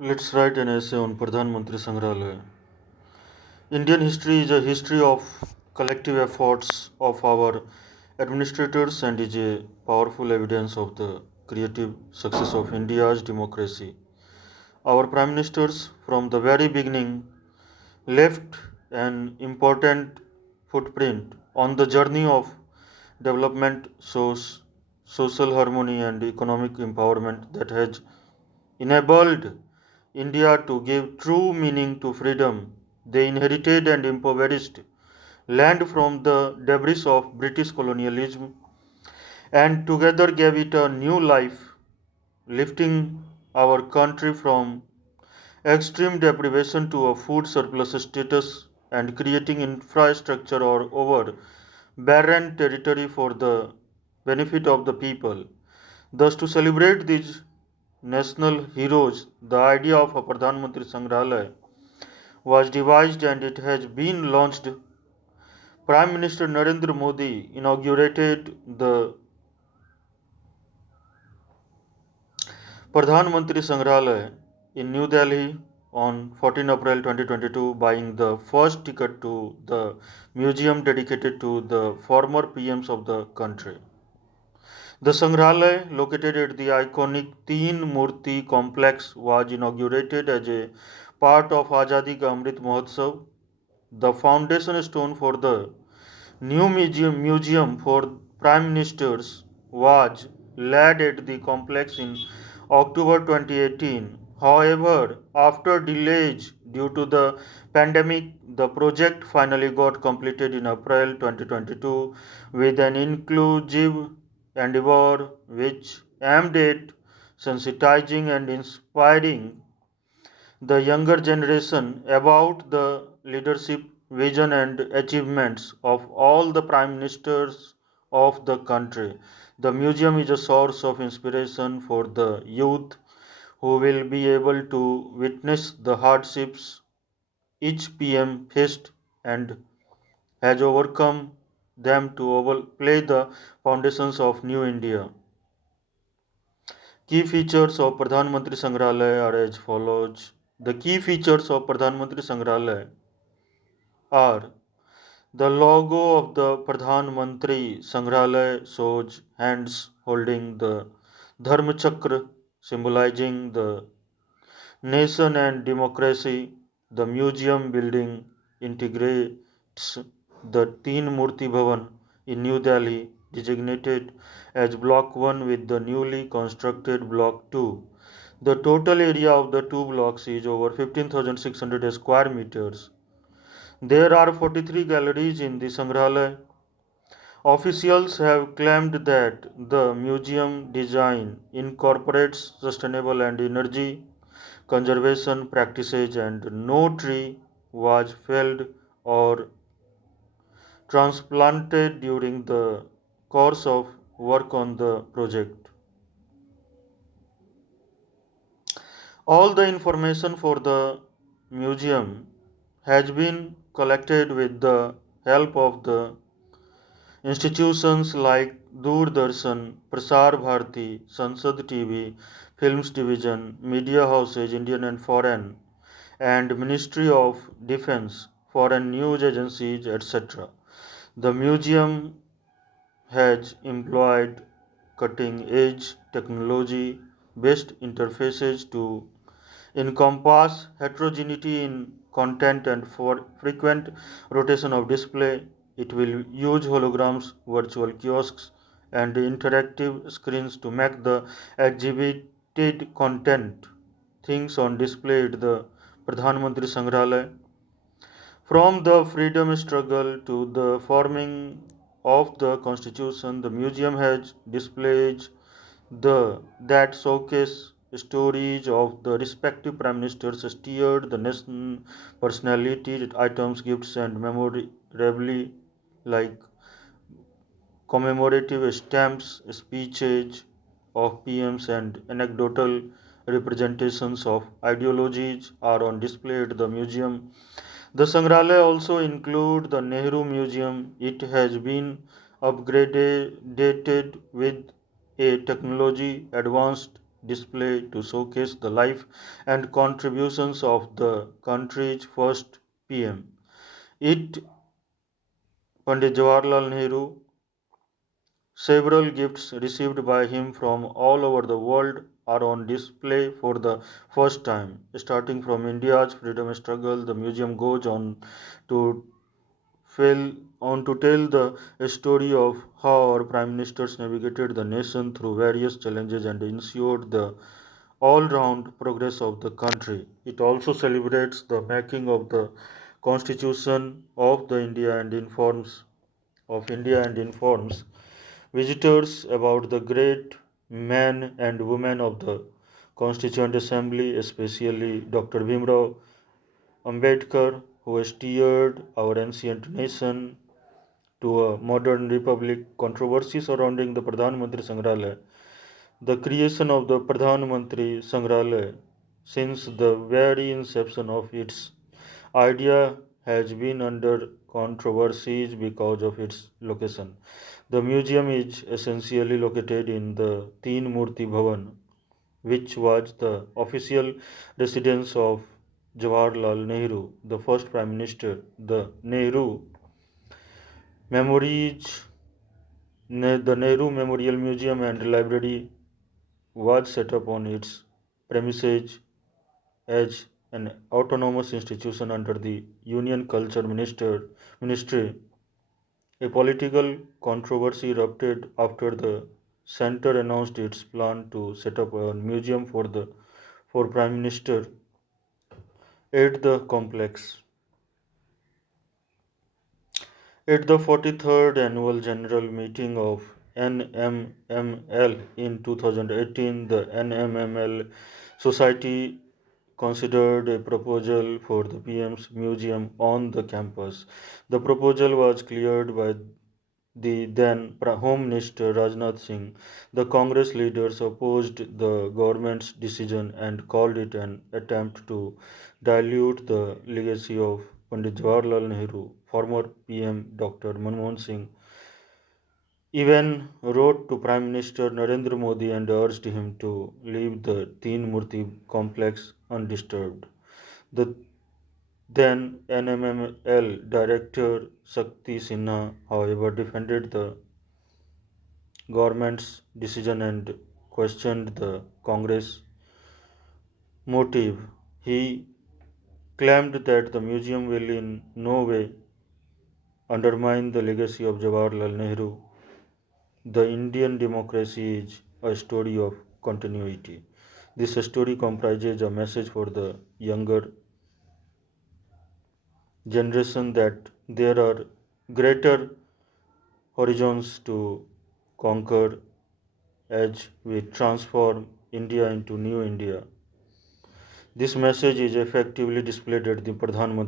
Let's write an essay on Pradhan Mantri Sanghralaya. Indian history is a history of collective efforts of our administrators and is a powerful evidence of the creative success of India's democracy. Our prime ministers from the very beginning left an important footprint on the journey of development, social harmony, and economic empowerment that has enabled India to give true meaning to freedom. They inherited and impoverished land from the debris of British colonialism and together gave it a new life, lifting our country from extreme deprivation to a food surplus status and creating infrastructure or over barren territory for the benefit of the people. Thus, to celebrate these national heroes, the idea of a Pradhan Mantri Sanghralaya was devised and it has been launched. Prime Minister Narendra Modi inaugurated the Pradhan Mantri Sanghralaya in New Delhi on 14 April 2022, buying the first ticket to the museum dedicated to the former PMs of the country. The Sanghralaya, located at the iconic Teen Murti complex, was inaugurated as a part of Azadi Ka Amrit Mahotsav. The foundation stone for the new museum for prime ministers was laid at the complex in October 2018. However, after delays due to the pandemic, the project finally got completed in April 2022 with an inclusive endeavor which aimed at sensitizing and inspiring the younger generation about the leadership, vision, and achievements of all the prime ministers of the country. The museum is a source of inspiration for the youth who will be able to witness the hardships each PM faced and has overcome them to play the foundations of new India. Key features of Pradhan Mantri Sanghralaya are as follows. The key features of Pradhan Mantri Sanghralaya are the logo of the Pradhan Mantri Sanghralaya shows hands holding the Dharma Chakra, symbolizing the nation and democracy. The museum building integrates the Teen Murti Bhavan in New Delhi, designated as Block 1 with the newly constructed Block 2. The total area of the two blocks is over 15,600 square meters. There are 43 galleries in the Sanghralaya. Officials have claimed that the museum design incorporates sustainable and energy conservation practices and no tree was felled or transplanted during the course of work on the project. All the information for the museum has been collected with the help of the institutions like Doordarshan, Prasar Bharati, Sansad TV, Films Division, Media Houses, Indian and Foreign, and Ministry of Defense, foreign news agencies, etc. The museum has employed cutting edge technology based interfaces to encompass heterogeneity in content and for frequent rotation of display. It will use holograms, virtual kiosks, and interactive screens to make the exhibited content things on display at the Pradhan Mantri Sanghralaya. From the freedom struggle to the forming of the constitution, the museum has displays that showcase stories of the respective prime ministers steered the nation personality items, gifts, and memorabilia like commemorative stamps, speeches of PMs, and anecdotal representations of ideologies are on display at the museum. The Sangralaya also include the Nehru Museum. It has been upgraded with a technology advanced display to showcase the life and contributions of the country's first PM. It Pandit Jawaharlal Nehru. Several gifts received by him from all over the world are on display for the first time. Starting from India's freedom struggle, the museum goes to fail to tell the story of how our prime ministers navigated the nation through various challenges and ensured the all-round progress of the country. It also celebrates the making of the constitution of India and informs visitors about the great men and women of the Constituent Assembly, especially Dr. Bhimrao Ambedkar, who steered our ancient nation to a modern republic. Controversy surrounding the Pradhan Mantri Sanghralaya. The creation of the Pradhan Mantri Sanghralaya since the very inception of its idea has been under controversies because of its location. The museum is essentially located in the Teen Murti Bhavan, which was the official residence of Jawaharlal Nehru, the first Prime Minister. The Memories, the Nehru Memorial Museum and Library was set up on its premises as an autonomous institution under the Union Culture Ministry. A political controversy erupted after the center announced its plan to set up a museum for Prime Minister at the complex. At the 43rd annual general meeting of NMML in 2018, the NMML Society considered a proposal for the PM's museum on the campus. The proposal was cleared by the then Home Minister Rajnath Singh. The Congress leaders opposed the government's decision and called it an attempt to dilute the legacy of Pandit Jawaharlal Nehru. Former PM Dr. Manmohan Singh even wrote to Prime Minister Narendra Modi and urged him to leave the Teen Murti complex undisturbed. The then NMML Director Shakti Sinha, however, defended the government's decision and questioned the Congress motive. He claimed that the museum will in no way undermine the legacy of Jawaharlal Nehru. The Indian democracy is a story of continuity. This story comprises a message for the younger generation that there are greater horizons to conquer as we transform India into new India. This message is effectively displayed at the Pradhan Mantri